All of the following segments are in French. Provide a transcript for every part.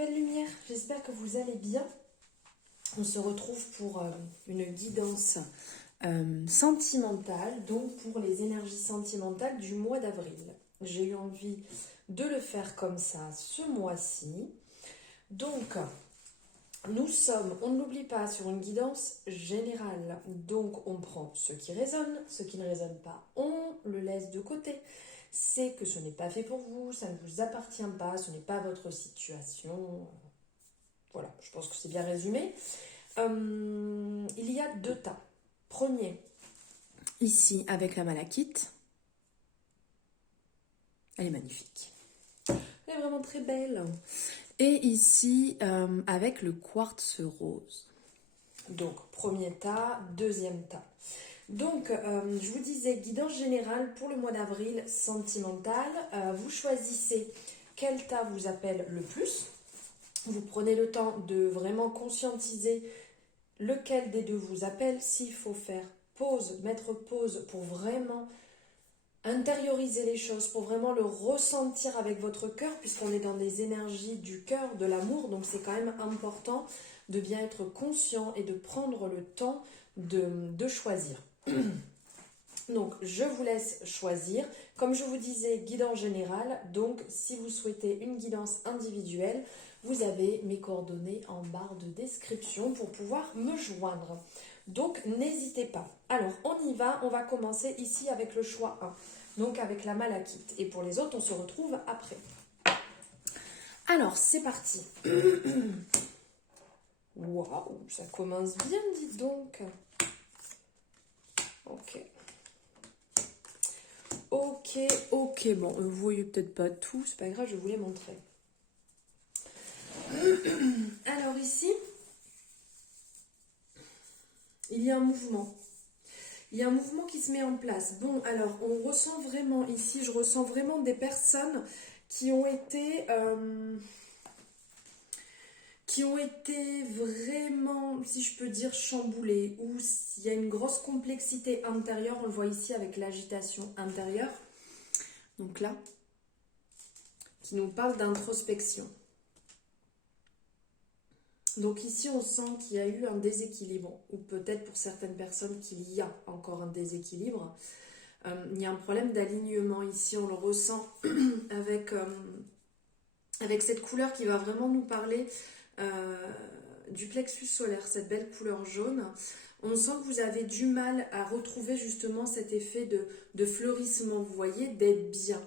belle lumière, j'espère que vous allez bien. On se retrouve pour une guidance sentimentale, donc pour les énergies sentimentales du mois d'avril. J'ai eu envie de le faire comme ça ce mois-ci. Donc, nous sommes, on ne l'oublie pas, sur une guidance générale. Donc, on prend ce qui résonne, ce qui ne résonne pas, on le laisse de côté. C'est que ce n'est pas fait pour vous, ça ne vous appartient pas, ce n'est pas votre situation. Voilà, je pense que c'est bien résumé. Il y a deux tas. Premier, ici avec la malachite. Elle est magnifique. Elle est vraiment très belle. Et ici avec le quartz rose. Donc, premier tas, deuxième tas. Donc, je vous disais, guidance générale pour le mois d'avril sentimental. Vous choisissez quel tas vous appelle le plus. Vous prenez le temps de vraiment conscientiser lequel des deux vous appelle. S'il faut faire pause, mettre pause pour vraiment intérioriser les choses, pour vraiment le ressentir avec votre cœur, puisqu'on est dans des énergies du cœur, de l'amour. Donc, c'est quand même important de bien être conscient et de prendre le temps de choisir. Donc, je vous laisse choisir. Comme je vous disais, guidance générale. Donc, si vous souhaitez une guidance individuelle, vous avez mes coordonnées en barre de description pour pouvoir me joindre. Donc, n'hésitez pas. Alors, on y va. On va commencer ici avec le choix 1. Donc, avec la malachite. Et pour les autres, on se retrouve après. Alors, c'est parti. Waouh, ça commence bien, dites donc. Ok, bon, vous voyez peut-être pas tout, c'est pas grave, je vais vous les montrer. Alors ici, il y a un mouvement. Il y a un mouvement qui se met en place. Bon, alors, on ressent vraiment, ici, je ressens vraiment des personnes qui ont été vraiment, si je peux dire, chamboulées, où il y a une grosse complexité intérieure, on le voit ici avec l'agitation intérieure. Donc là, qui nous parle d'introspection. Donc ici, on sent qu'il y a eu un déséquilibre, ou peut-être pour certaines personnes qu'il y a encore un déséquilibre. Il y a un problème d'alignement ici, on le ressent avec cette couleur qui va vraiment nous parler du plexus solaire, cette belle couleur jaune. On sent que vous avez du mal à retrouver justement cet effet de fleurissement, vous voyez, d'être bien.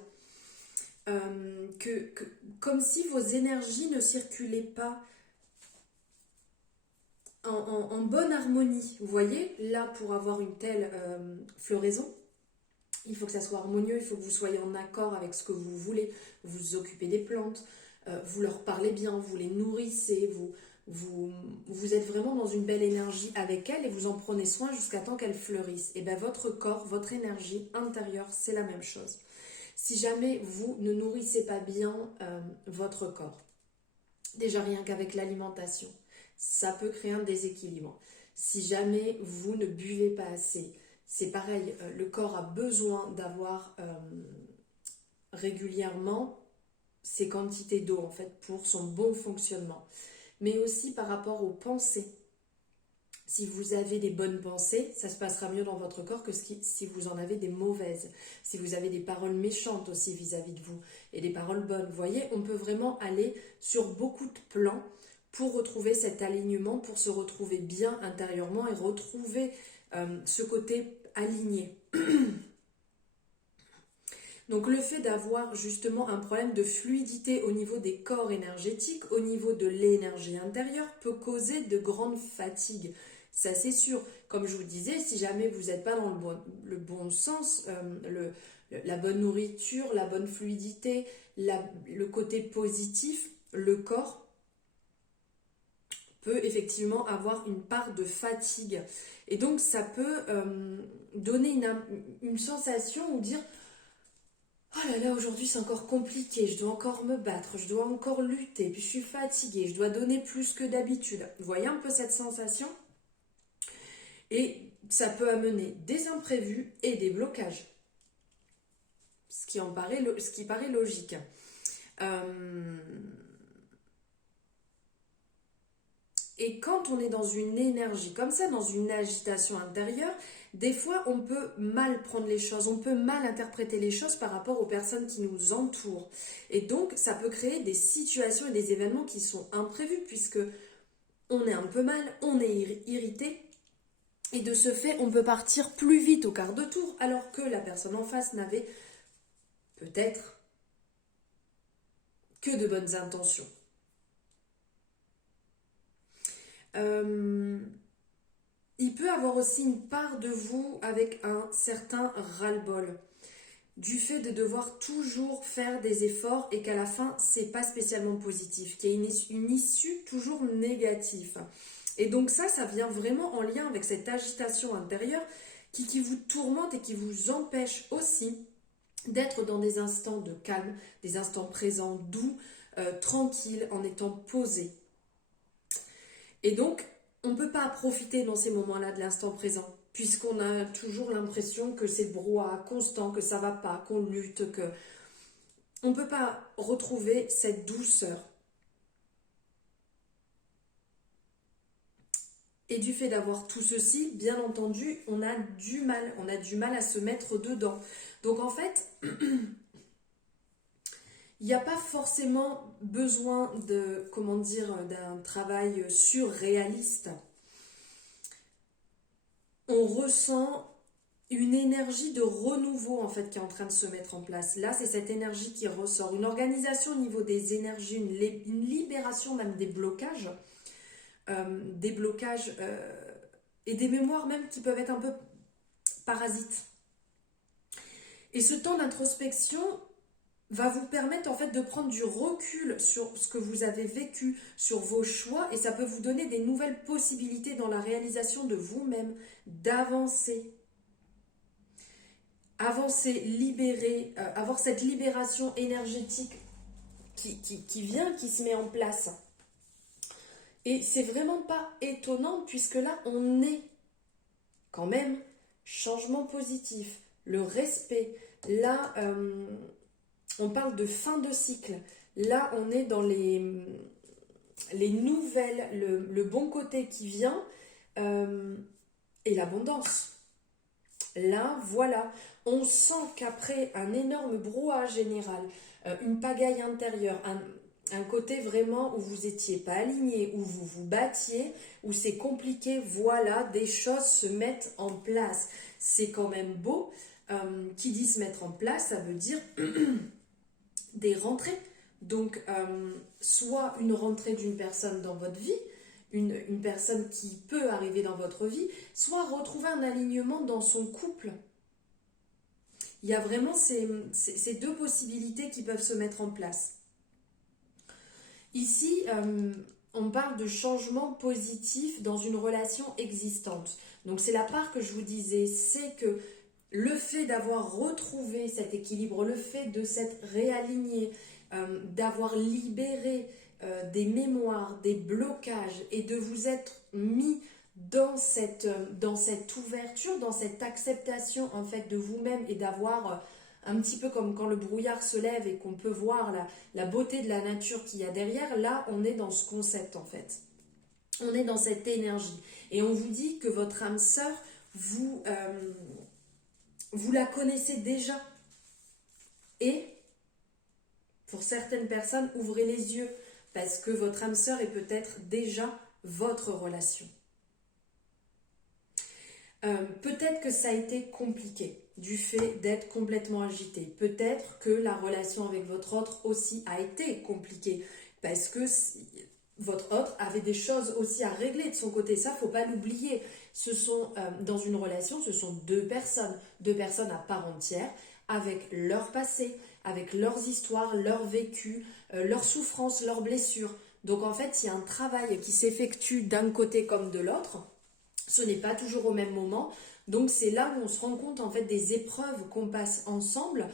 Comme si vos énergies ne circulaient pas en bonne harmonie. Vous voyez, là, pour avoir une telle floraison, il faut que ça soit harmonieux, il faut que vous soyez en accord avec ce que vous voulez. Vous vous occupez des plantes, vous leur parlez bien, vous les nourrissez, vous êtes vraiment dans une belle énergie avec elles et vous en prenez soin jusqu'à temps qu'elles fleurissent. Et bien votre corps, votre énergie intérieure, c'est la même chose. Si jamais vous ne nourrissez pas bien votre corps, déjà rien qu'avec l'alimentation, ça peut créer un déséquilibre. Si jamais vous ne buvez pas assez, c'est pareil, le corps a besoin d'avoir régulièrement ces quantités d'eau en fait pour son bon fonctionnement. Mais aussi par rapport aux pensées. Si vous avez des bonnes pensées, ça se passera mieux dans votre corps que si vous en avez des mauvaises. Si vous avez des paroles méchantes aussi vis-à-vis de vous et des paroles bonnes. Vous voyez, on peut vraiment aller sur beaucoup de plans pour retrouver cet alignement, pour se retrouver bien intérieurement et retrouver ce côté aligné. Donc le fait d'avoir justement un problème de fluidité au niveau des corps énergétiques, au niveau de l'énergie intérieure, peut causer de grandes fatigues. Ça c'est sûr. Comme je vous disais, si jamais vous n'êtes pas dans le bon sens, la bonne nourriture, la bonne fluidité, le côté positif, le corps peut effectivement avoir une part de fatigue. Et donc ça peut donner une sensation ou dire « Oh là là, aujourd'hui c'est encore compliqué, je dois encore me battre, je dois encore lutter, puis je suis fatiguée, je dois donner plus que d'habitude. » Vous voyez un peu cette sensation? Et ça peut amener des imprévus et des blocages. Ce qui paraît logique. Et quand on est dans une énergie comme ça, dans une agitation intérieure, des fois on peut mal prendre les choses, on peut mal interpréter les choses par rapport aux personnes qui nous entourent. Et donc ça peut créer des situations et des événements qui sont imprévus puisque on est un peu mal, on est irrité. Et de ce fait, on peut partir plus vite au quart de tour alors que la personne en face n'avait peut-être que de bonnes intentions. Il peut avoir aussi une part de vous avec un certain ras-le-bol. Du fait de devoir toujours faire des efforts et qu'à la fin, c'est pas spécialement positif, qu'il y a une issue toujours négative. Et donc ça vient vraiment en lien avec cette agitation intérieure qui vous tourmente et qui vous empêche aussi d'être dans des instants de calme, des instants présents, doux, tranquilles, en étant posé. Et donc, on ne peut pas profiter dans ces moments-là de l'instant présent, puisqu'on a toujours l'impression que c'est le brouhaha constant, que ça ne va pas, qu'on lutte, que... On ne peut pas retrouver cette douceur. Et du fait d'avoir tout ceci, bien entendu, on a du mal à se mettre dedans. Donc en fait, il n'y a pas forcément besoin de, d'un travail surréaliste. On ressent une énergie de renouveau en fait qui est en train de se mettre en place. Là, c'est cette énergie qui ressort. Une organisation au niveau des énergies, une libération même des blocages. Et des mémoires même qui peuvent être un peu parasites. Et ce temps d'introspection va vous permettre en fait de prendre du recul sur ce que vous avez vécu, sur vos choix, et ça peut vous donner des nouvelles possibilités dans la réalisation de vous-même, d'avancer. Avancer, libérer, avoir cette libération énergétique qui vient, qui se met en place. Et c'est vraiment pas étonnant puisque là, on est quand même changement positif, le respect. Là, on parle de fin de cycle. Là, on est dans les nouvelles, le bon côté qui vient et l'abondance. Là, voilà, on sent qu'après un énorme brouhaha général, une pagaille intérieure, un côté vraiment où vous n'étiez pas aligné, où vous vous battiez, où c'est compliqué, voilà, des choses se mettent en place. C'est quand même beau. Qui dit se mettre en place, ça veut dire des rentrées. Donc, soit une rentrée d'une personne dans votre vie, une personne qui peut arriver dans votre vie, soit retrouver un alignement dans son couple. Il y a vraiment ces deux possibilités qui peuvent se mettre en place. Ici, on parle de changement positif dans une relation existante. Donc c'est la part que je vous disais, c'est que le fait d'avoir retrouvé cet équilibre, le fait de s'être réaligné, d'avoir libéré des mémoires, des blocages et de vous être mis dans cette ouverture, dans cette acceptation en fait de vous-même et d'avoir un petit peu comme quand le brouillard se lève et qu'on peut voir la beauté de la nature qu'il y a derrière, là on est dans ce concept en fait. On est dans cette énergie. Et on vous dit que votre âme sœur, vous la connaissez déjà. Et pour certaines personnes, ouvrez les yeux parce que votre âme sœur est peut-être déjà votre relation. Peut-être que ça a été compliqué du fait d'être complètement agité. Peut-être que la relation avec votre autre aussi a été compliquée parce que votre autre avait des choses aussi à régler de son côté. Ça, faut pas l'oublier. Ce sont, dans une relation, ce sont deux personnes à part entière, avec leur passé, avec leurs histoires, leur vécu, leurs souffrances, leurs blessures. Donc en fait, il y a un travail qui s'effectue d'un côté comme de l'autre. Ce n'est pas toujours au même moment. Donc c'est là où on se rend compte en fait des épreuves qu'on passe ensemble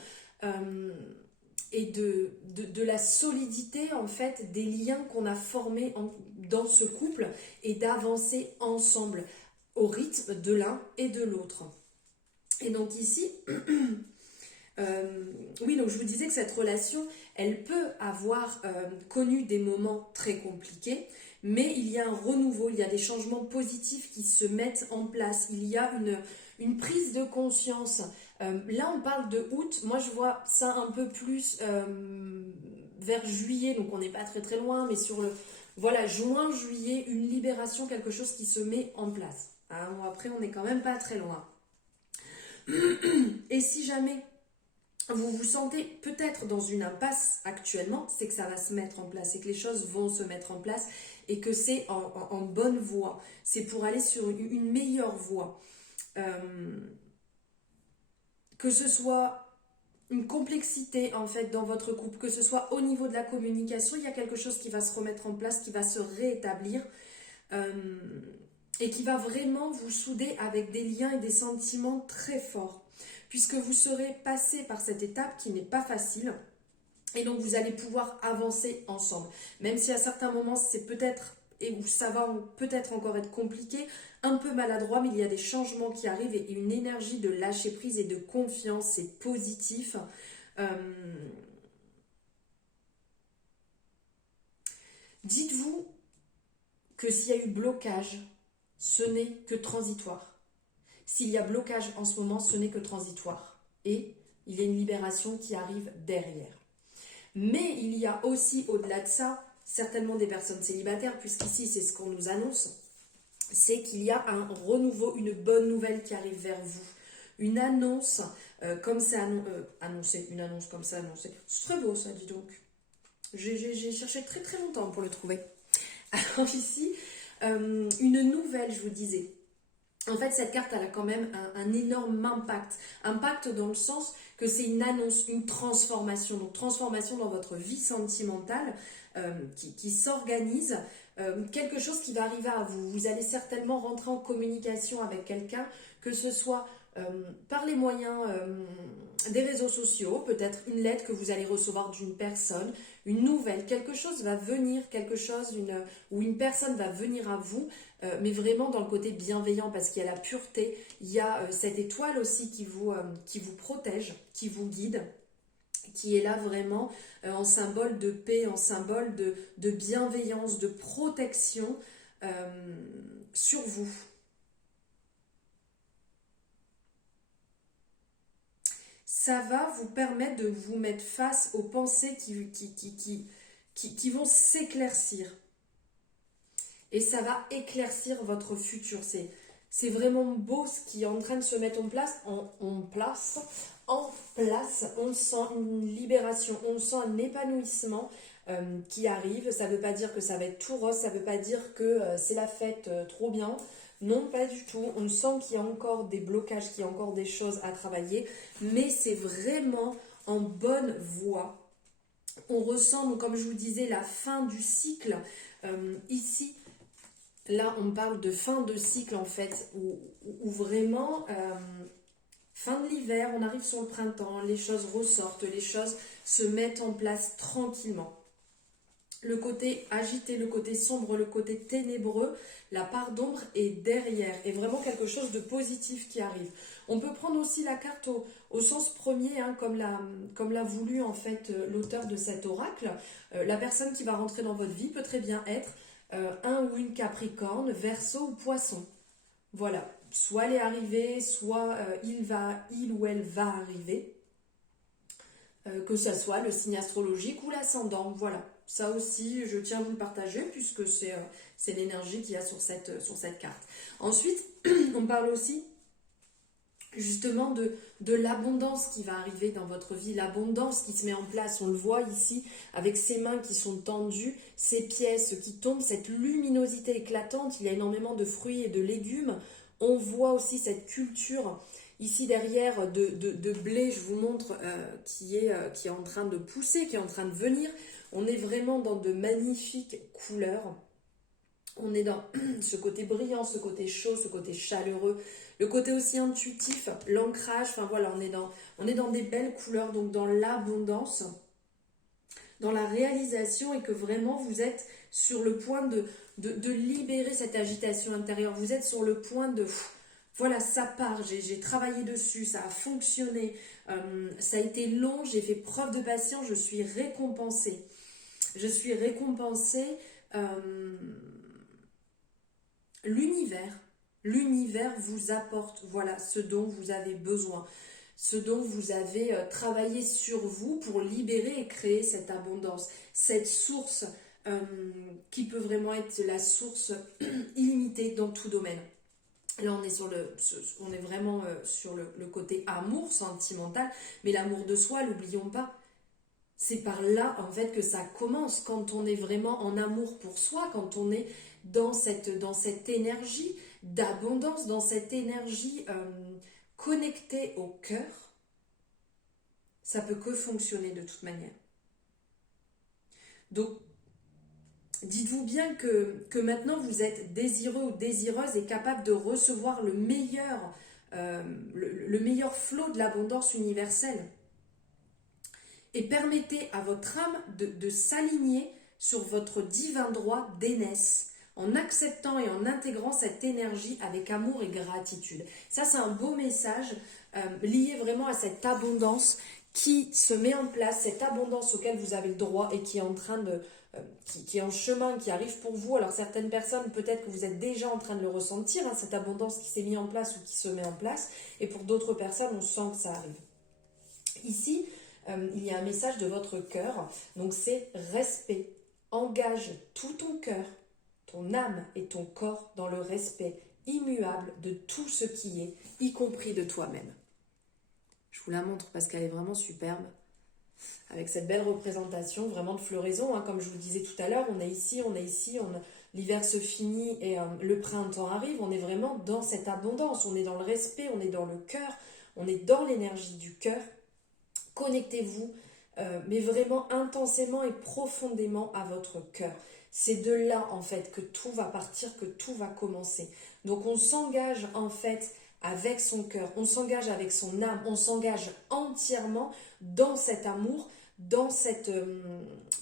et de la solidité en fait des liens qu'on a formés dans ce couple et d'avancer ensemble au rythme de l'un et de l'autre. Et donc ici, Oui, donc je vous disais que cette relation, elle peut avoir connu des moments très compliqués, mais il y a un renouveau, il y a des changements positifs qui se mettent en place, il y a une prise de conscience. Là, on parle de août, moi je vois ça un peu plus vers juillet, donc on n'est pas très très loin, mais sur le, voilà, juin, juillet, une libération, quelque chose qui se met en place. Un mois après, on n'est quand même pas très loin. Et si jamais vous vous sentez peut-être dans une impasse actuellement, c'est que ça va se mettre en place, c'est que les choses vont se mettre en place et que c'est en bonne voie. C'est pour aller sur une meilleure voie. Que ce soit une complexité en fait dans votre couple, que ce soit au niveau de la communication, il y a quelque chose qui va se remettre en place, qui va se rétablir et qui va vraiment vous souder avec des liens et des sentiments très forts, puisque vous serez passé par cette étape qui n'est pas facile. Et donc vous allez pouvoir avancer ensemble. Même si à certains moments c'est peut-être, et où ça va peut-être encore être compliqué, un peu maladroit, mais il y a des changements qui arrivent et une énergie de lâcher prise et de confiance, c'est positif. Euh, Dites-vous que s'il y a eu blocage, ce n'est que transitoire. S'il y a blocage en ce moment, ce n'est que transitoire. Et il y a une libération qui arrive derrière. Mais il y a aussi, au-delà de ça, certainement des personnes célibataires, puisqu'ici c'est ce qu'on nous annonce, c'est qu'il y a un renouveau, une bonne nouvelle qui arrive vers vous. Une annonce, comme c'est annoncé, une annonce comme ça annoncée. C'est très beau ça, dis donc. J'ai cherché très très longtemps pour le trouver. Alors ici, une nouvelle, je vous disais. En fait, cette carte, elle a quand même un énorme impact. Impact dans le sens que c'est une annonce, une transformation. Donc, transformation dans votre vie sentimentale qui s'organise. Quelque chose qui va arriver à vous. Vous allez certainement rentrer en communication avec quelqu'un, que ce soit par les moyens des réseaux sociaux, peut-être une lettre que vous allez recevoir d'une personne, une nouvelle, quelque chose va venir, ou une personne va venir à vous, mais vraiment dans le côté bienveillant, parce qu'il y a la pureté, il y a cette étoile aussi qui vous protège, qui vous guide, qui est là vraiment en symbole de paix, en symbole de bienveillance, de protection sur vous. Ça va vous permettre de vous mettre face aux pensées qui vont s'éclaircir. Et ça va éclaircir votre futur. C'est vraiment beau ce qui est en train de se mettre en place. On sent une libération, on sent un épanouissement qui arrive. Ça ne veut pas dire que ça va être tout rose, ça ne veut pas dire que c'est la fête trop bien. Non, pas du tout. On sent qu'il y a encore des blocages, qu'il y a encore des choses à travailler, mais c'est vraiment en bonne voie. On ressent, donc, comme je vous disais, la fin du cycle. Ici, là, on parle de fin de cycle, en fait, où vraiment, fin de l'hiver, on arrive sur le printemps, les choses ressortent, les choses se mettent en place tranquillement. Le côté agité, le côté sombre, le côté ténébreux, la part d'ombre est derrière, et vraiment quelque chose de positif qui arrive. On peut prendre aussi la carte au sens premier, hein, comme l'a voulu en fait l'auteur de cet oracle. La personne qui va rentrer dans votre vie peut très bien être un ou une Capricorne, Verseau ou Poisson. Voilà, soit elle est arrivée, soit il ou elle va arriver. Que ça soit le signe astrologique ou l'ascendant, voilà. Ça aussi, je tiens à vous le partager puisque c'est l'énergie qu'il y a sur cette carte. Ensuite, on parle aussi justement de l'abondance qui va arriver dans votre vie, l'abondance qui se met en place. On le voit ici avec ces mains qui sont tendues, ces pièces qui tombent, cette luminosité éclatante. Il y a énormément de fruits et de légumes. On voit aussi cette culture ici derrière de blé, je vous montre, qui est en train de pousser, qui est en train de venir. On est vraiment dans de magnifiques couleurs. On est dans ce côté brillant, ce côté chaud, ce côté chaleureux, le côté aussi intuitif, l'ancrage, enfin voilà, on est dans des belles couleurs, donc dans l'abondance, dans la réalisation, et que vraiment vous êtes sur le point de libérer cette agitation intérieure. Vous êtes sur le point de voilà, ça part, j'ai travaillé dessus, ça a fonctionné, ça a été long, j'ai fait preuve de patience, je suis récompensée. Je suis récompensée. L'univers, l'univers vous apporte, voilà, ce dont vous avez besoin, ce dont vous avez travaillé sur vous pour libérer et créer cette abondance, cette source qui peut vraiment être la source illimitée dans tout domaine. Là, on est vraiment sur le côté amour sentimental, mais l'amour de soi, l'oublions pas. C'est par là, en fait, que ça commence, quand on est vraiment en amour pour soi, quand on est dans cette énergie d'abondance, dans cette énergie connectée au cœur, ça peut que fonctionner de toute manière. Donc, dites-vous bien que maintenant vous êtes désireux ou désireuse et capable de recevoir le meilleur flot de l'abondance universelle. Et permettez à votre âme de s'aligner sur votre divin droit d'aînesse, en acceptant et en intégrant cette énergie avec amour et gratitude. Ça, c'est un beau message lié vraiment à cette abondance qui se met en place, cette abondance auquel vous avez le droit et qui est en train qui est en chemin, qui arrive pour vous. Alors certaines personnes, peut-être que vous êtes déjà en train de le ressentir, hein, cette abondance qui s'est mise en place ou qui se met en place, et pour d'autres personnes, on sent que ça arrive. Ici, il y a un message de votre cœur, donc c'est respect. Engage tout ton cœur, ton âme et ton corps dans le respect immuable de tout ce qui est, y compris de toi-même. Je vous la montre parce qu'elle est vraiment superbe, avec cette belle représentation vraiment de floraison, hein, comme je vous disais tout à l'heure, on est ici, l'hiver se finit et le printemps arrive, on est vraiment dans cette abondance, on est dans le respect, on est dans le cœur, on est dans l'énergie du cœur. Connectez-vous, mais vraiment intensément et profondément à votre cœur. C'est de là, en fait, que tout va partir, que tout va commencer. Donc, on s'engage, en fait, avec son cœur, on s'engage avec son âme, on s'engage entièrement dans cet amour, dans cette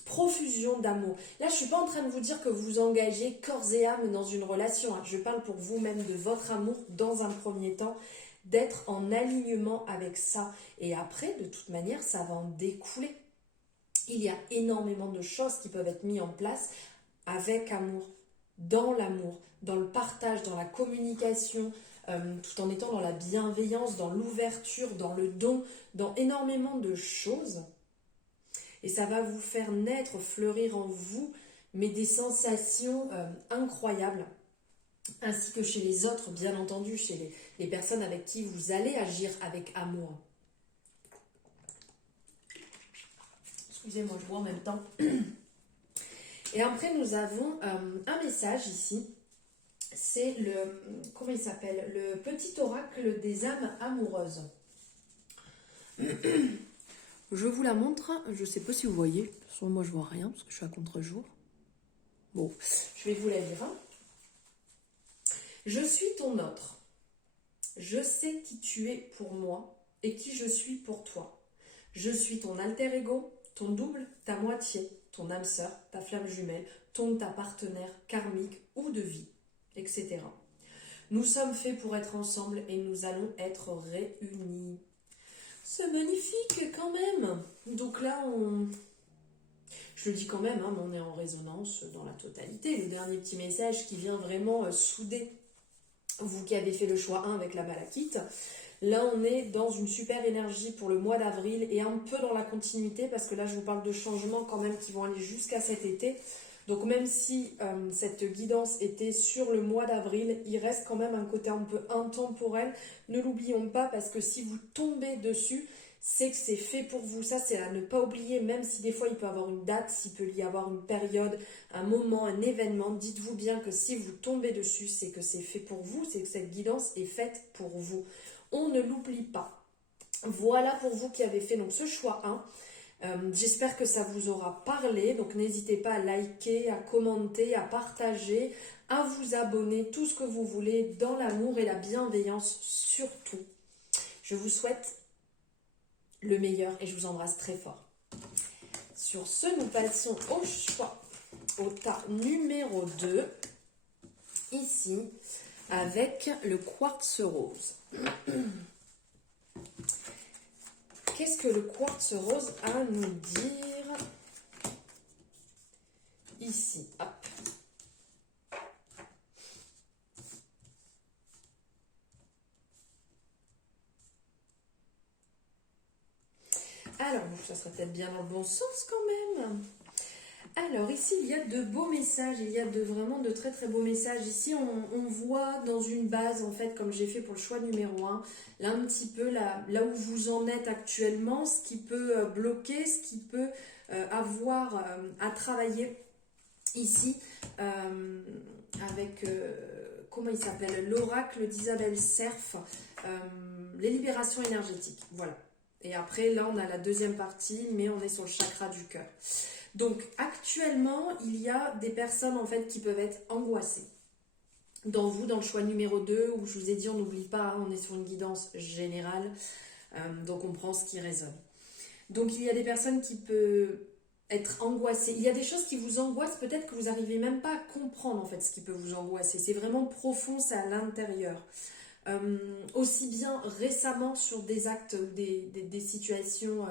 profusion d'amour. Là, je ne suis pas en train de vous dire que vous vous engagez corps et âme dans une relation. Hein. Je parle pour vous-même de votre amour dans un premier temps, d'être en alignement avec ça. Et après, de toute manière, ça va en découler. Il y a énormément de choses qui peuvent être mises en place avec amour, dans le partage, dans la communication, tout en étant dans la bienveillance, dans l'ouverture, dans le don, dans énormément de choses. Et ça va vous faire naître, fleurir en vous, mais des sensations incroyables. Ainsi que chez les autres, bien entendu, chez les personnes avec qui vous allez agir avec amour. Excusez-moi, je bois en même temps. Et après, nous avons un message ici. C'est comment il s'appelle? Le petit oracle des âmes amoureuses. Je vous la montre. Je ne sais pas si vous voyez. De toute façon, moi, je ne vois rien parce que je suis à contre-jour. Bon, je vais vous la lire. Je suis ton autre. Je sais qui tu es pour moi et qui je suis pour toi. Je suis ton alter ego, ton double, ta moitié, ton âme sœur, ta flamme jumelle, ta partenaire karmique ou de vie, etc. Nous sommes faits pour être ensemble et nous allons être réunis. C'est magnifique quand même. Donc là, je le dis quand même, hein, mais on est en résonance dans la totalité. Le dernier petit message qui vient vraiment souder vous qui avez fait le choix 1 avec la malachite. Là, on est dans une super énergie pour le mois d'avril et un peu dans la continuité parce que là, je vous parle de changements quand même qui vont aller jusqu'à cet été. Donc, même si cette guidance était sur le mois d'avril, il reste quand même un côté un peu intemporel. Ne l'oublions pas parce que si vous tombez dessus, c'est que c'est fait pour vous. Ça, c'est à ne pas oublier, même si des fois il peut y avoir une date, s'il peut y avoir une période, un moment, un événement. Dites-vous bien que si vous tombez dessus, c'est que c'est fait pour vous, c'est que cette guidance est faite pour vous. On ne l'oublie pas. Voilà pour vous qui avez fait donc ce choix 1. J'espère que ça vous aura parlé. Donc n'hésitez pas à liker, à commenter, à partager, à vous abonner, tout ce que vous voulez dans l'amour et la bienveillance surtout. Je vous souhaite le meilleur et je vous embrasse très fort. Sur ce, nous passons au choix, au tas numéro 2. Ici, avec le quartz rose. Qu'est-ce que le quartz rose a à nous dire ici? Hop. Alors, ça serait peut-être bien dans le bon sens quand même. Alors ici, il y a de beaux messages, il y a vraiment de très très beaux messages. Ici, on voit dans une base, en fait, comme j'ai fait pour le choix numéro 1, là un petit peu là où vous en êtes actuellement, ce qui peut bloquer, ce qui peut avoir à travailler ici avec, comment il s'appelle, l'oracle d'Isabelle Cerf, les libérations énergétiques, voilà. Et après, là, on a la deuxième partie, mais on est sur le chakra du cœur. Donc, actuellement, il y a des personnes, en fait, qui peuvent être angoissées. Dans vous, dans le choix numéro 2, où je vous ai dit, on n'oublie pas, hein, on est sur une guidance générale, donc on prend ce qui résonne. Donc, il y a des personnes qui peuvent être angoissées. Il y a des choses qui vous angoissent, peut-être que vous n'arrivez même pas à comprendre, en fait, ce qui peut vous angoisser. C'est vraiment profond, c'est à l'intérieur. Aussi bien récemment sur des actes, des situations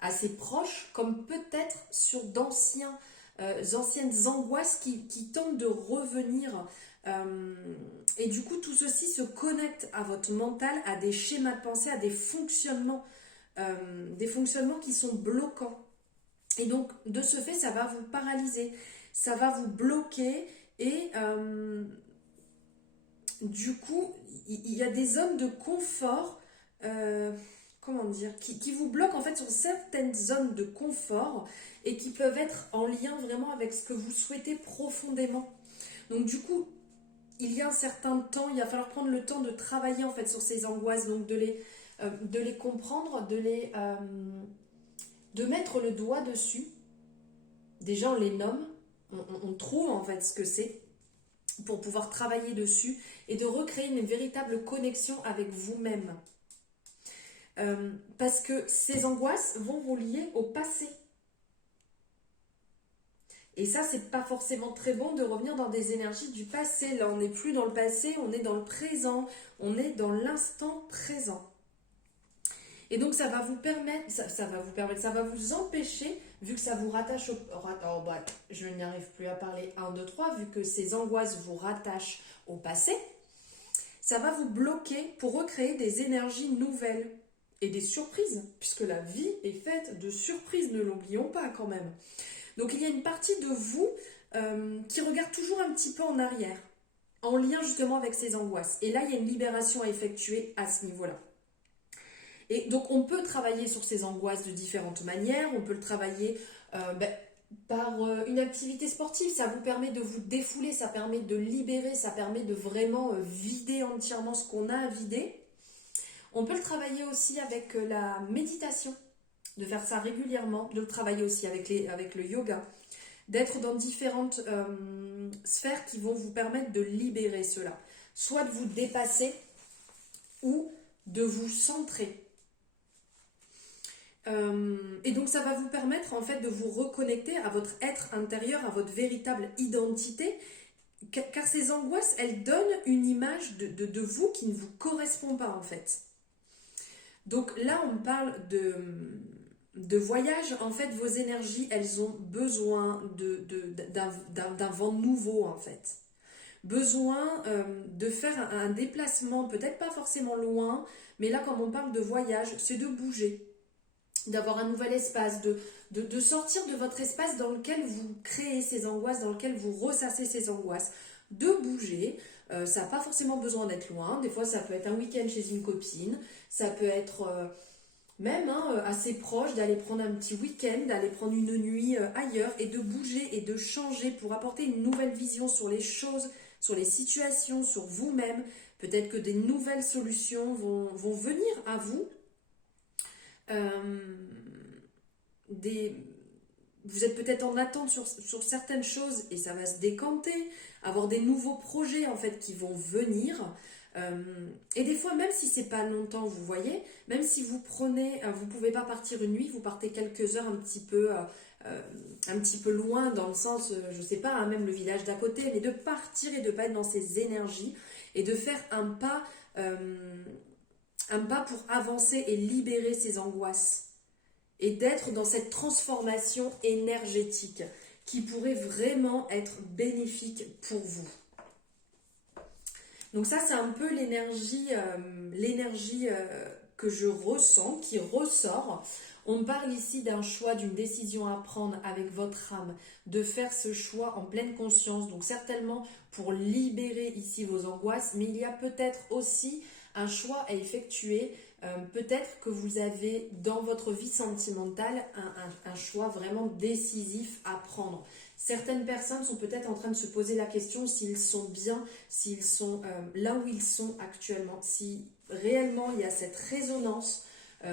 assez proches, comme peut-être sur d'anciennes angoisses qui tentent de revenir. Et du coup, tout ceci se connecte à votre mental, à des schémas de pensée, à des fonctionnements qui sont bloquants. Et donc, de ce fait, ça va vous paralyser, ça va vous bloquer et du coup, il y a des zones de confort, comment dire, qui vous bloquent en fait sur certaines zones de confort et qui peuvent être en lien vraiment avec ce que vous souhaitez profondément. Donc du coup, il y a un certain temps, il va falloir prendre le temps de travailler en fait sur ces angoisses, donc de les comprendre, de mettre le doigt dessus. Déjà, on les nomme, on trouve en fait ce que c'est, pour pouvoir travailler dessus et de recréer une véritable connexion avec vous-même. Parce que ces angoisses vont vous lier au passé. Et ça, c'est pas forcément très bon de revenir dans des énergies du passé. Là, on n'est plus dans le passé, on est dans le présent, on est dans l'instant présent. Et donc, ça va vous permettre, ça va vous empêcher, vu que ça vous rattache je n'y arrive plus à parler 1, 2, 3, vu que ces angoisses vous rattachent au passé, ça va vous bloquer pour recréer des énergies nouvelles et des surprises, puisque la vie est faite de surprises, ne l'oublions pas quand même. Donc, il y a une partie de vous qui regarde toujours un petit peu en arrière, en lien justement avec ces angoisses. Et là, il y a une libération à effectuer à ce niveau-là. Et donc, on peut travailler sur ces angoisses de différentes manières. On peut le travailler par une activité sportive. Ça vous permet de vous défouler, ça permet de libérer, ça permet de vraiment vider entièrement ce qu'on a à vider. On peut le travailler aussi avec la méditation, de faire ça régulièrement, de le travailler aussi avec le yoga, d'être dans différentes sphères qui vont vous permettre de libérer cela. Soit de vous dépasser ou de vous centrer. Et donc ça va vous permettre en fait de vous reconnecter à votre être intérieur, à votre véritable identité, car ces angoisses, elles donnent une image de vous qui ne vous correspond pas en fait. Donc là on parle de voyage, en fait vos énergies, elles ont besoin d'un vent nouveau en fait. Besoin de faire un déplacement, peut-être pas forcément loin, mais là comme on parle de voyage, c'est de bouger, d'avoir un nouvel espace, de sortir de votre espace dans lequel vous créez ces angoisses, dans lequel vous ressassez ces angoisses, de bouger. Ça n'a pas forcément besoin d'être loin, des fois ça peut être un week-end chez une copine, ça peut être même assez proche, d'aller prendre un petit week-end, d'aller prendre une nuit ailleurs et de bouger et de changer pour apporter une nouvelle vision sur les choses, sur les situations, sur vous-même. Peut-être que des nouvelles solutions vont venir à vous. Vous êtes peut-être en attente sur certaines choses et ça va se décanter, avoir des nouveaux projets en fait qui vont venir. Et des fois, même si c'est pas longtemps, vous voyez, même si vous pouvez pas partir une nuit, vous partez quelques heures un petit peu un petit peu loin dans le sens, je sais pas, hein, même le village d'à côté, mais de partir et de pas être dans ces énergies et de faire un pas pour avancer et libérer ses angoisses et d'être dans cette transformation énergétique qui pourrait vraiment être bénéfique pour vous. Donc ça, c'est un peu l'énergie que je ressens, qui ressort. On parle ici d'un choix, d'une décision à prendre avec votre âme, de faire ce choix en pleine conscience, donc certainement pour libérer ici vos angoisses, mais il y a peut-être aussi un choix à effectuer. Peut-être que vous avez dans votre vie sentimentale un choix vraiment décisif à prendre. Certaines personnes sont peut-être en train de se poser la question s'ils sont bien, s'ils sont là où ils sont actuellement, si réellement il y a cette résonance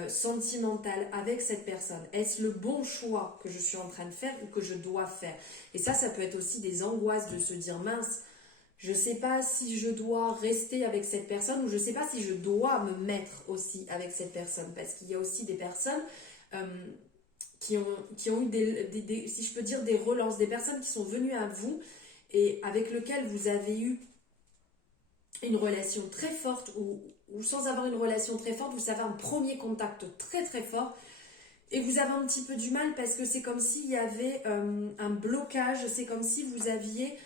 sentimentale avec cette personne. Est-ce le bon choix que je suis en train de faire ou que je dois faire? Et ça peut être aussi des angoisses de se dire mince, je ne sais pas si je dois rester avec cette personne ou je ne sais pas si je dois me mettre aussi avec cette personne. Parce qu'il y a aussi des personnes qui ont eu si je peux dire, des relances, des personnes qui sont venues à vous et avec lesquelles vous avez eu une relation très forte ou sans avoir une relation très forte, vous avez un premier contact très très fort et vous avez un petit peu du mal parce que c'est comme s'il y avait un blocage, c'est comme si vous aviez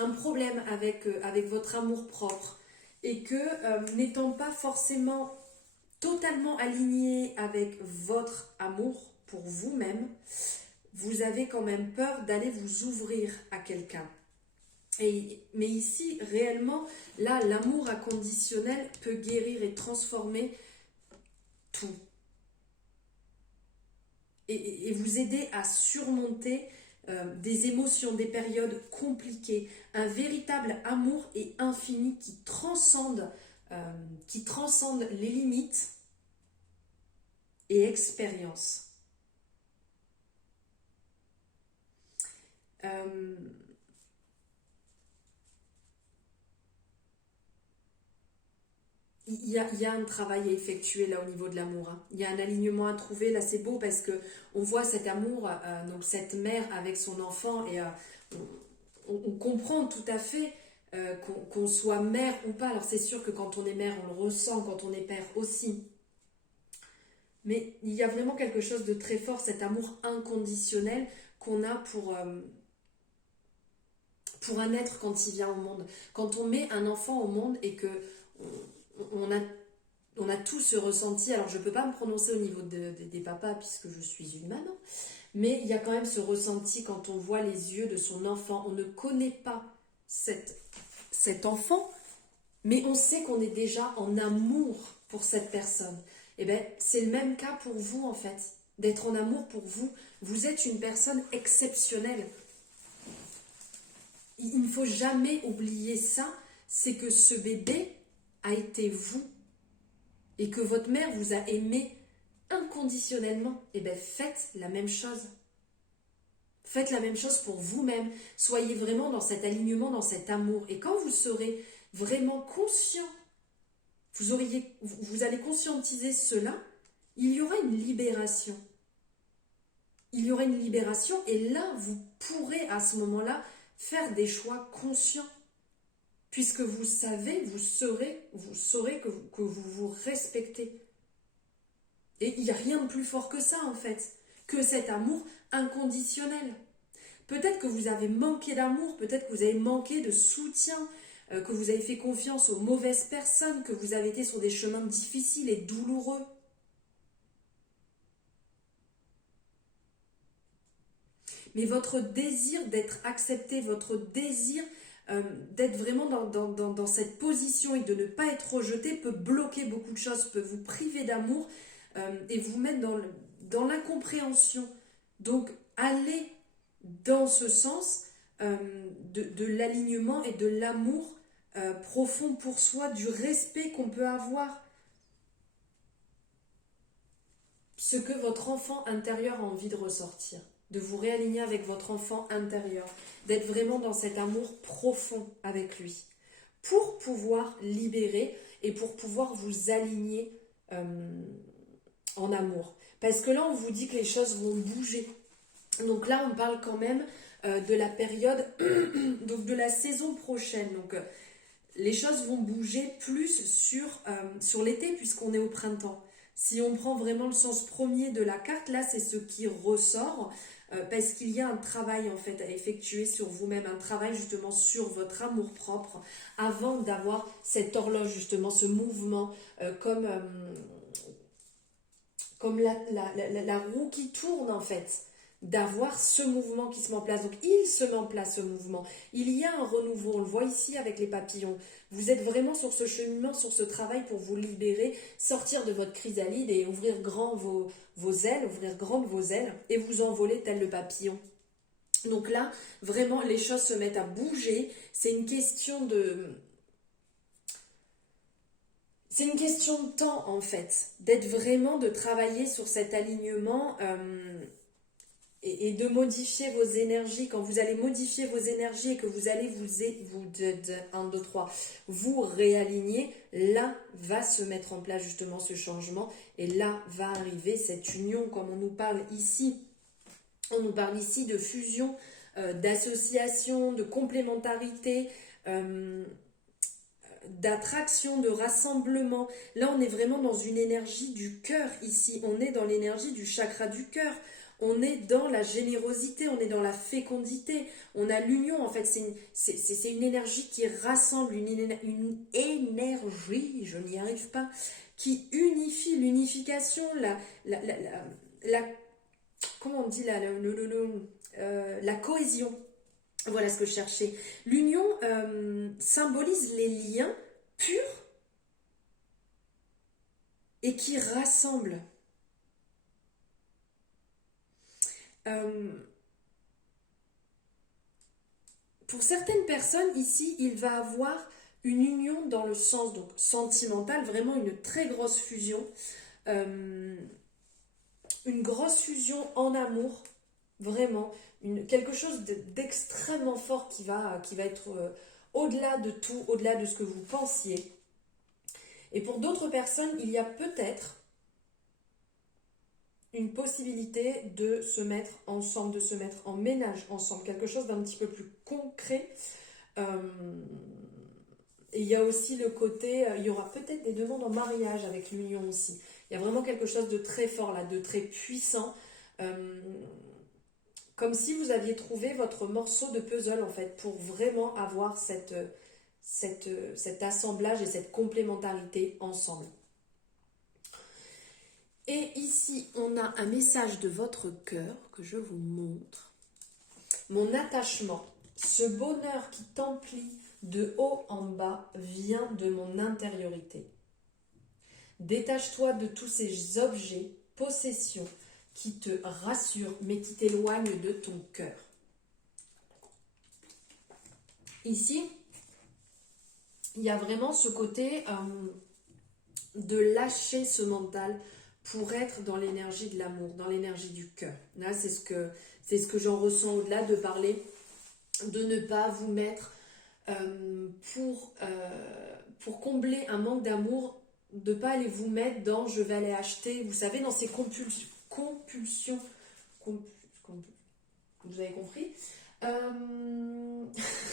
un problème avec votre amour propre et que n'étant pas forcément totalement aligné avec votre amour pour vous-même, vous avez quand même peur d'aller vous ouvrir à quelqu'un. Mais ici, réellement, là, l'amour inconditionnel peut guérir et transformer tout. Et vous aider à surmonter des émotions, des périodes compliquées, un véritable amour et infini qui transcende les limites et expériences. Il y a un travail à effectuer là au niveau de l'amour. Hein. Il y a un alignement à trouver. Là, c'est beau parce que on voit cet amour, donc cette mère avec son enfant, et on comprend tout à fait qu'on soit mère ou pas. Alors, c'est sûr que quand on est mère, on le ressent, quand on est père aussi. Mais il y a vraiment quelque chose de très fort, cet amour inconditionnel qu'on a pour un être quand il vient au monde. Quand on met un enfant au monde et que on a tout ce ressenti, alors je ne peux pas me prononcer au niveau des papas puisque je suis une maman, mais il y a quand même ce ressenti quand on voit les yeux de son enfant. On ne connaît pas cet enfant, mais on sait qu'on est déjà en amour pour cette personne. Et bien, c'est le même cas pour vous en fait, d'être en amour pour vous. Vous êtes une personne exceptionnelle. Il ne faut jamais oublier ça, c'est que ce bébé a été vous et que votre mère vous a aimé inconditionnellement. Et bien faites la même chose. Faites la même chose pour vous-même. Soyez vraiment dans cet alignement, dans cet amour. Et quand vous serez vraiment conscient, vous allez conscientiser cela, il y aura une libération. Il y aura une libération et là, vous pourrez à ce moment-là faire des choix conscients. Puisque vous savez, vous saurez que vous vous respectez. Et il n'y a rien de plus fort que ça en fait, que cet amour inconditionnel. Peut-être que vous avez manqué d'amour, peut-être que vous avez manqué de soutien, que vous avez fait confiance aux mauvaises personnes, que vous avez été sur des chemins difficiles et douloureux. Mais votre désir d'être accepté, votre désir d'être vraiment dans cette position et de ne pas être rejeté peut bloquer beaucoup de choses, peut vous priver d'amour et vous mettre dans l'incompréhension. Donc, allez dans ce sens de l'alignement et de l'amour profond pour soi, du respect qu'on peut avoir. Ce que votre enfant intérieur a envie de ressortir, de vous réaligner avec votre enfant intérieur, d'être vraiment dans cet amour profond avec lui, pour pouvoir libérer et pour pouvoir vous aligner en amour. Parce que là, on vous dit que les choses vont bouger. Donc là, on parle quand même de la période, donc de la saison prochaine. Donc les choses vont bouger plus sur l'été puisqu'on est au printemps. Si on prend vraiment le sens premier de la carte, là, c'est ce qui ressort parce qu'il y a un travail en fait à effectuer sur vous-même, un travail justement sur votre amour-propre avant d'avoir cette horloge justement, ce mouvement comme la roue qui tourne en fait, d'avoir ce mouvement qui se met en place. Donc il se met en place ce mouvement. Il y a un renouveau, on le voit ici avec les papillons. Vous êtes vraiment sur ce cheminement, sur ce travail pour vous libérer, sortir de votre chrysalide et ouvrir grand vos ailes, ouvrir grandes vos ailes et vous envoler tel le papillon. Donc là, vraiment, les choses se mettent à bouger. C'est une question de temps en fait, d'être vraiment, de travailler sur cet alignement et de modifier vos énergies. Quand vous allez modifier vos énergies et que vous allez vous réaligner, là va se mettre en place justement ce changement et là va arriver cette union comme on nous parle ici. On nous parle ici de fusion, d'association, de complémentarité, d'attraction, de rassemblement. Là, on est vraiment dans une énergie du cœur ici. On est dans l'énergie du chakra du cœur. On est dans la générosité, on est dans la fécondité. On a l'union, en fait. C'est une énergie qui rassemble, une énergie, je n'y arrive pas, qui unifie, l'unification, comment on dit là, la cohésion. Voilà ce que je cherchais. L'union symbolise les liens purs et qui rassemblent. Pour certaines personnes, ici, il va avoir une union dans le sens donc sentimental, vraiment une très grosse fusion. Une grosse fusion en amour, vraiment. Quelque chose d'extrêmement fort qui va être au-delà de tout, au-delà de ce que vous pensiez. Et pour d'autres personnes, il y a peut-être une possibilité de se mettre ensemble, de se mettre en ménage ensemble, quelque chose d'un petit peu plus concret. Et il y a aussi le côté, il y aura peut-être des demandes en mariage avec l'union aussi. Il y a vraiment quelque chose de très fort là, de très puissant. Comme si vous aviez trouvé votre morceau de puzzle en fait, pour vraiment avoir cet assemblage et cette complémentarité ensemble. Et ici, on a un message de votre cœur que je vous montre. Mon attachement, ce bonheur qui t'emplit de haut en bas vient de mon intériorité. Détache-toi de tous ces objets, possessions qui te rassurent mais qui t'éloignent de ton cœur. Ici, il y a vraiment ce côté de lâcher ce mental pour être dans l'énergie de l'amour, dans l'énergie du cœur. Là, c'est ce que j'en ressens au-delà de parler, de ne pas vous mettre pour combler un manque d'amour, de ne pas aller vous mettre dans je vais aller acheter, vous savez, dans ces compulsions, vous avez compris,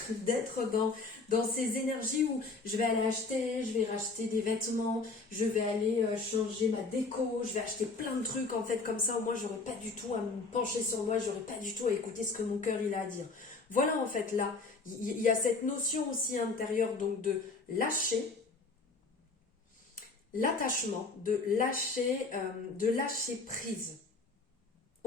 d'être dans ces énergies où je vais aller acheter, je vais racheter des vêtements, je vais aller changer ma déco, je vais acheter plein de trucs en fait comme ça, moi j'aurais pas du tout à me pencher sur moi, j'aurais pas du tout à écouter ce que mon cœur il a à dire. Voilà en fait là, il y a cette notion aussi intérieure donc de lâcher l'attachement, de lâcher prise.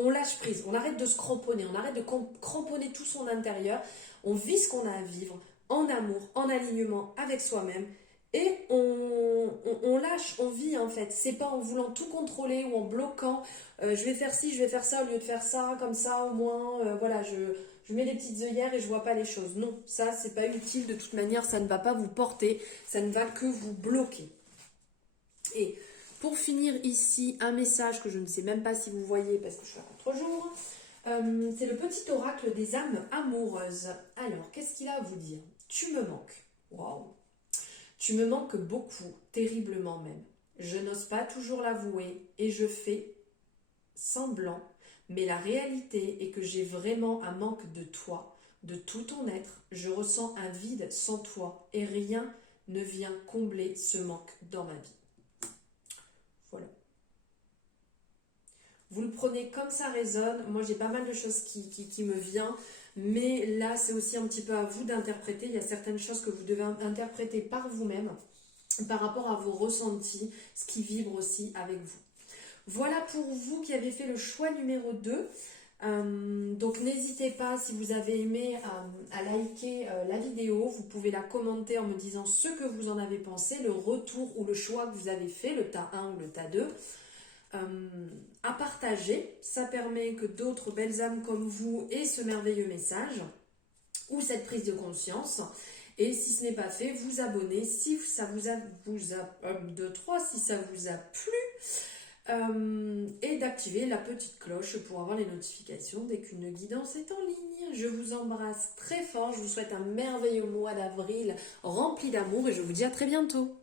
On lâche prise, on arrête de se cramponner, on arrête de cramponner tout son intérieur, on vit ce qu'on a à vivre en amour, en alignement avec soi-même et on lâche, on vit en fait. C'est pas en voulant tout contrôler ou en bloquant, je vais faire ci, je vais faire ça au lieu de faire ça, comme ça au moins, voilà, je mets les petites œillères et je vois pas les choses. Non, ça c'est pas utile de toute manière, ça ne va pas vous porter, ça ne va que vous bloquer. Et pour finir ici, un message que je ne sais même pas si vous voyez parce que je suis à contre-jour. C'est le petit oracle des âmes amoureuses. Alors, qu'est-ce qu'il a à vous dire? Tu me manques. Waouh. Tu me manques beaucoup, terriblement même. Je n'ose pas toujours l'avouer et je fais semblant, mais la réalité est que j'ai vraiment un manque de toi, de tout ton être. Je ressens un vide sans toi et rien ne vient combler ce manque dans ma vie. Voilà. Vous le prenez comme ça résonne. Moi, j'ai pas mal de choses qui me viennent. Mais là, c'est aussi un petit peu à vous d'interpréter. Il y a certaines choses que vous devez interpréter par vous-même, par rapport à vos ressentis, ce qui vibre aussi avec vous. Voilà pour vous qui avez fait le choix numéro 2. Donc n'hésitez pas, si vous avez aimé, à liker la vidéo. Vous pouvez la commenter en me disant ce que vous en avez pensé, le retour ou le choix que vous avez fait, le tas 1 ou le tas 2. À partager, ça permet que d'autres belles âmes comme vous aient ce merveilleux message ou cette prise de conscience. Et si ce n'est pas fait, vous abonnez si ça vous a, si ça vous a plu. Et d'activer la petite cloche pour avoir les notifications dès qu'une guidance est en ligne. Je vous embrasse très fort, je vous souhaite un merveilleux mois d'avril rempli d'amour et je vous dis à très bientôt.